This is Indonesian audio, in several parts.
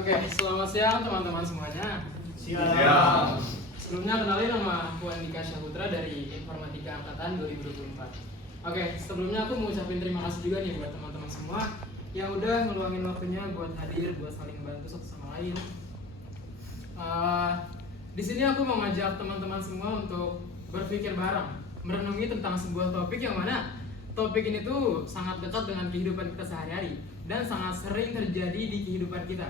Oke, selamat siang teman-teman semuanya. Siap. Sebelumnya kenalin, nama aku Andika Syaputra dari Informatika Angkatan 2024. Oke, sebelumnya aku mau ucapin terima kasih juga nih buat teman-teman semua yang udah ngeluangin waktunya buat hadir, buat saling bantu satu sama lain. Di sini aku mau ngajak teman-teman semua untuk berpikir bareng, merenungi tentang sebuah topik yang mana topik ini tuh sangat dekat dengan kehidupan kita sehari-hari dan sangat sering terjadi di kehidupan kita.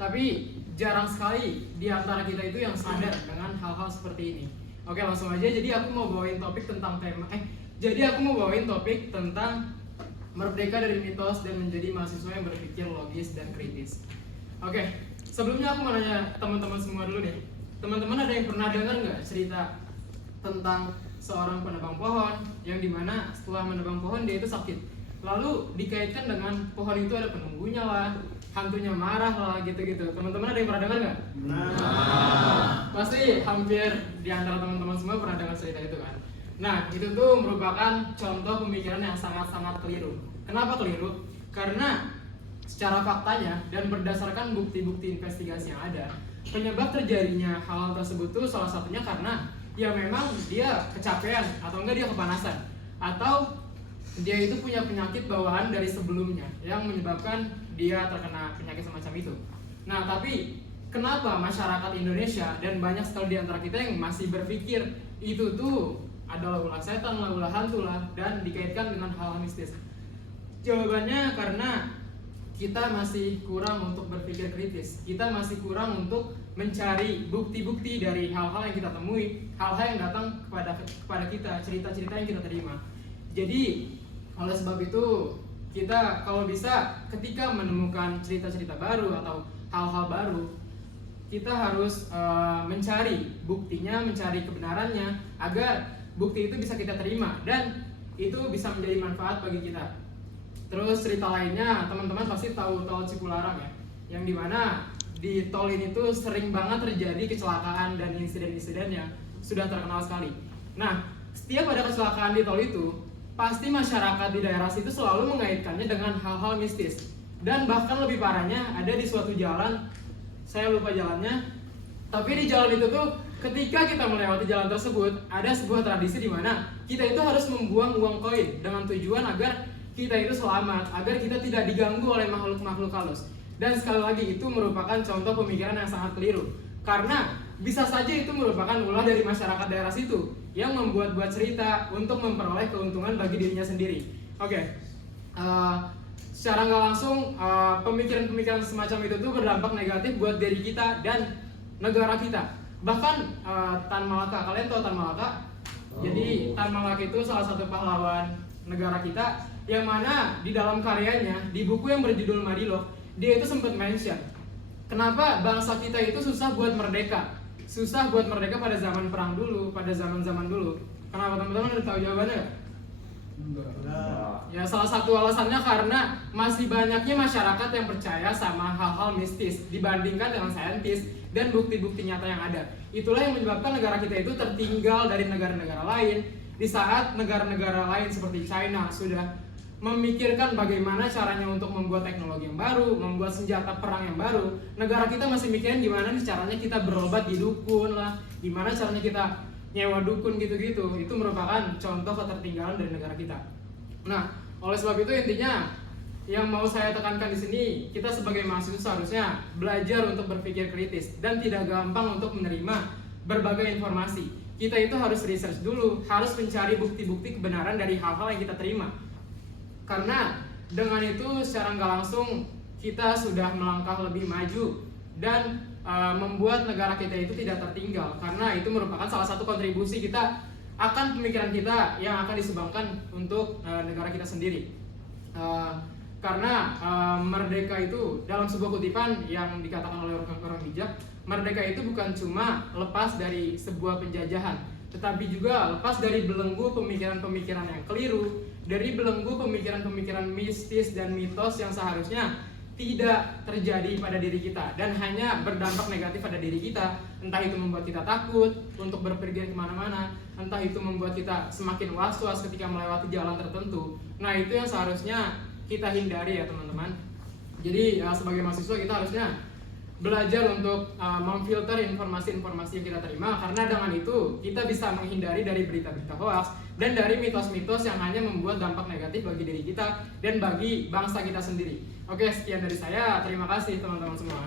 Tapi jarang sekali di antara kita itu yang sadar dengan hal-hal seperti ini. Oke, langsung aja. Jadi aku mau bawain topik tentang merdeka dari mitos dan menjadi mahasiswa yang berpikir logis dan kritis. Oke, sebelumnya aku mau nanya teman-teman semua dulu nih. Teman-teman ada yang pernah dengar nggak cerita tentang seorang penebang pohon yang dimana setelah menebang pohon dia itu sakit, lalu dikaitkan dengan pohon itu ada penunggunya lah, hantunya marah lah, gitu-gitu. Teman-teman ada yang pernah dengar nggak? Pasti hampir di antara teman-teman semua pernah dengar cerita itu kan. Nah, itu tuh merupakan contoh pemikiran yang sangat-sangat keliru. Kenapa keliru? Karena secara faktanya dan berdasarkan bukti-bukti investigasi yang ada, penyebab terjadinya hal tersebut tuh salah satunya karena ya memang dia kecapean atau enggak dia kepanasan, atau dia itu punya penyakit bawaan dari sebelumnya yang menyebabkan dia terkena penyakit semacam itu. Nah, tapi kenapa masyarakat Indonesia dan banyak sekali di antara kita yang masih berpikir itu tuh adalah ulah setan lah, ulah hantu lah, dan dikaitkan dengan hal mistis? Jawabannya karena kita masih kurang untuk berpikir kritis. Kita masih kurang untuk mencari bukti-bukti dari hal-hal yang kita temui, hal-hal yang datang kepada kita, cerita-cerita yang kita terima. Jadi oleh sebab itu, kita kalau bisa ketika menemukan cerita-cerita baru atau hal-hal baru, kita harus mencari buktinya, mencari kebenarannya agar bukti itu bisa kita terima dan itu bisa menjadi manfaat bagi kita. Terus cerita lainnya, teman-teman pasti tahu tol Cipularang ya, yang dimana di tol ini tuh sering banget terjadi kecelakaan dan insiden-insiden yang sudah terkenal sekali. Nah, setiap ada kecelakaan di tol itu, pasti masyarakat di daerah situ selalu mengaitkannya dengan hal-hal mistis. Dan bahkan lebih parahnya ada di suatu jalan, saya lupa jalannya, tapi di jalan itu tuh ketika kita melewati jalan tersebut, ada sebuah tradisi di mana kita itu harus membuang uang koin dengan tujuan agar kita itu selamat, agar kita tidak diganggu oleh makhluk-makhluk halus. Dan sekali lagi itu merupakan contoh pemikiran yang sangat keliru, karena bisa saja itu merupakan ulah dari masyarakat daerah situ yang membuat-buat cerita untuk memperoleh keuntungan bagi dirinya sendiri. Oke, secara nggak langsung pemikiran-pemikiran semacam itu tuh berdampak negatif buat diri kita dan negara kita. Bahkan Tan Malaka, kalian tahu Tan Malaka? Jadi Tan Malaka itu salah satu pahlawan negara kita, yang mana di dalam karyanya di buku yang berjudul Madilog, dia itu sempat mention kenapa bangsa kita itu susah buat merdeka pada zaman perang dulu, pada zaman-zaman dulu. Kenapa, teman-teman udah tahu jawabannya? Ya, salah satu alasannya karena masih banyaknya masyarakat yang percaya sama hal-hal mistis dibandingkan dengan saintis dan bukti-bukti nyata yang ada. Itulah yang menyebabkan negara kita itu tertinggal dari negara-negara lain, di saat negara-negara lain seperti China sudah memikirkan bagaimana caranya untuk membuat teknologi yang baru, membuat senjata perang yang baru. Negara kita masih mikirin gimana nih caranya kita berobat di dukun lah, gimana caranya kita nyewa dukun gitu-gitu. Itu merupakan contoh ketertinggalan dari negara kita. Nah, oleh sebab itu intinya yang mau saya tekankan di sini, kita sebagai mahasiswa seharusnya belajar untuk berpikir kritis dan tidak gampang untuk menerima berbagai informasi. Kita itu harus research dulu, harus mencari bukti-bukti kebenaran dari hal-hal yang kita terima. Karena dengan itu secara nggak langsung kita sudah melangkah lebih maju dan membuat negara kita itu tidak tertinggal, karena itu merupakan salah satu kontribusi kita akan pemikiran kita yang akan disumbangkan untuk negara kita sendiri. Karena merdeka itu dalam sebuah kutipan yang dikatakan oleh orang bijak, merdeka itu bukan cuma lepas dari sebuah penjajahan, tetapi juga lepas dari belenggu pemikiran-pemikiran yang keliru, dari belenggu pemikiran-pemikiran mistis dan mitos yang seharusnya tidak terjadi pada diri kita dan hanya berdampak negatif pada diri kita. Entah itu membuat kita takut untuk berpergian kemana-mana, entah itu membuat kita semakin was-was ketika melewati jalan tertentu. Nah, itu yang seharusnya kita hindari ya teman-teman. Jadi sebagai mahasiswa kita harusnya belajar untuk memfilter informasi-informasi yang kita terima, karena dengan itu kita bisa menghindari dari berita-berita hoax dan dari mitos-mitos yang hanya membuat dampak negatif bagi diri kita dan bagi bangsa kita sendiri. Oke, sekian dari saya. Terima kasih teman-teman semua.